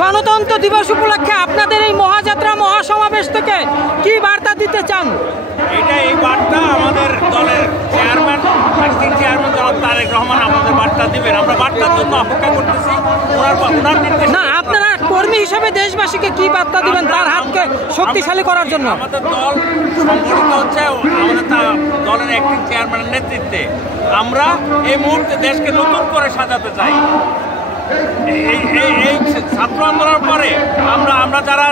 গণতন্ত্র দিবস উপলক্ষে আপনাদের এই মহাযাত্রা মহাসমাবেশ থেকে কি বার্তা দিতে চান? এই বার্তা আমাদের দলের চেয়ারম্যান জনাব তারেক রহমান আমাদের বার্তা দিবেন। আমরা বার্তার জন্য অপেক্ষা করতেছি। না, আপনারা কর্মী হিসেবে দেশবাসীকে কি বার্তা দিবেন তার হাতকে শক্তিশালী করার জন্য? আমাদের দল সংগঠিত হচ্ছে আমাদের দলের অ্যাক্টিং চেয়ারম্যানের নেতৃত্বে। আমরা এই মুহূর্তে দেশকে নতুন করে সাজাতে চাই। এই ছাত্র আন্দোলনের পরে আমরা যারা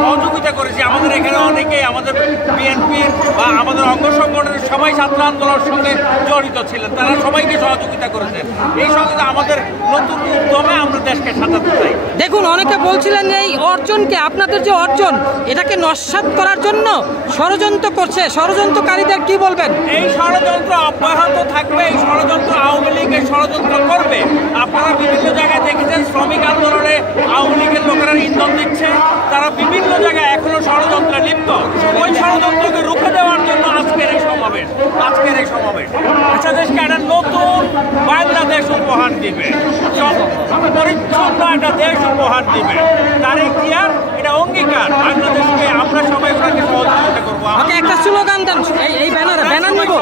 সহযোগিতা করেছি, আমাদের এখানে অনেকেই আমাদের বিএনপির বা আমাদের অঙ্গ সংগঠনের সবাই ছাত্র আন্দোলনের সঙ্গে জড়িত ছিলেন, তারা সবাইকে সহযোগিতা করেছেন। এই সঙ্গে আমাদের নতুন উদ্যমে আমরা দেশকে সাজাতে চাই। দেখুন, অনেকে বলছিলেন এই অর্জনকে, আপনাদের যে অর্জন, এটাকে নস্যাৎ করার জন্য ষড়যন্ত্র করছে। ষড়যন্ত্রকারীদের কি বলবেন? এই ষড়যন্ত্র অব্যাহত থাকবে। এই ষড়যন্ত্র আওয়ামী লীগ ষড়যন্ত্র করবে। আপনারা বিভিন্ন জায়গায় দেখেছেন শ্রমিক আন্দোলনে আওয়ামী লীগের লোকেরা ইন্ধন দিচ্ছে। তারা বিভিন্ন জায়গায় এখনো ষড়যন্ত্রে লিপ্ত। ওই ষড়যন্ত্রকে রুখে দেওয়ার জন্য আজকের এই সমাবেশ। আচ্ছা, দেশকে একটা নতুন বাংলাদেশ উপহার দিবে, পরিচ্ছন্ন একটা দেশ উপহার দিবে। তারেক জিয়ার এটা অঙ্গীকার। বাংলাদেশকে আমরা সবাই ওনাকে সহযোগিতা করবো। একটা স্লোগান দেন, এই ব্যানার নিব।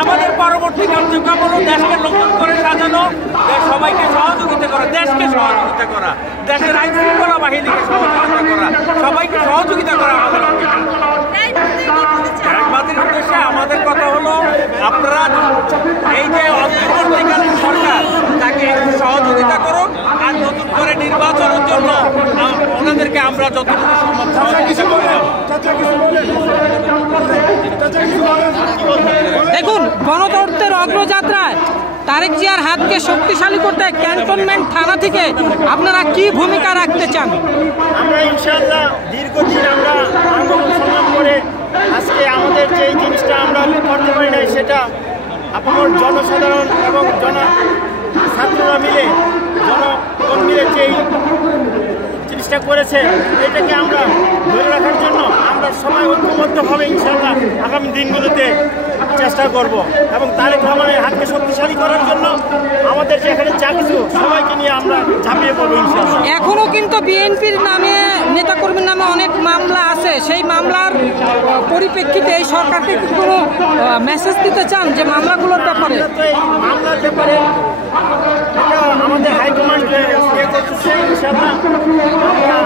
আমাদের পরবর্তী কার্যক্রম হলো দেশকে নতুন করে সাজানো, সবাইকে সহযোগিতা করা, দেশকে সহযোগিতা করা, দেশের আইন শৃঙ্খলা বাহিনীকে সহযোগিতা করা, সবাইকে সহযোগিতা করা আমাদের একমাত্র উদ্দেশ্যে। আমাদের কথা হলো আপনারা এই যে অন্তর্বর্তীকালীন সরকার, তাকে একটু সহযোগিতা করুন আর নতুন করে নির্বাচনের জন্য ওনাদেরকে আমরা যতটুকু সম্ভব সহযোগিতা করে যাব। দেখুন, গণতন্ত্রের অগ্রযাত্রায় তারেক জিয়ার হাতকে শক্তিশালী করতে ক্যান্টনমেন্ট থানা থেকে আপনারা কি ভূমিকা রাখতে চান? আমরা ইনশাআল্লাহ দীর্ঘদিন আমরা আন্দোলন সংগ্রাম করে আজকে আমাদের যে জিনিসটা আমরা করতে পারি নাই, সেটা আপনার জনসাধারণ এবং ছাত্ররা মিলে জনগণ মিলে যেই জিনিসটা করেছে, এটাকে আমরা ধরে রাখার জন্য আমরা সবাই ঐক্যবদ্ধভাবে ইনশাআল্লাহ আগামী দিনগুলোতে চেষ্টা করব এবং তারেক রহমানের হাতকে শক্তিশালী করার জন্য আমাদের যে এখানে যা কিছু সবাইকে নিয়ে আমরা ঝাঁপিয়ে পড়বো ইনশাআল্লাহ। এখনো কিন্তু বিএনপির নামে, নেতাকর্মীর নামে অনেক মামলা আছে। সেই মামলার পরিপ্রেক্ষিতে এই সরকারকে কোনো মেসেজ দিতে চান যে মামলাগুলোর ব্যাপারে? মামলার ব্যাপারে আমাদের হাইকমান্ড করতেছে ইনশাআল্লাহ। আমরা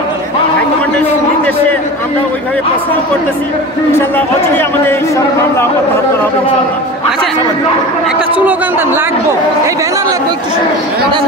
হাইকমান্ডের নির্দেশে আমরা ওইভাবে প্রশ্ন করতেছি ইনশাআল্লাহ। অচিরেই আমাদের এই সব মামলা প্রত্যাহার করা হবে ইনশাআল্লাহ। আচ্ছা, একটা স্লোগান দেন, লাগবো এই ব্যানার লাগবে একটু দেন।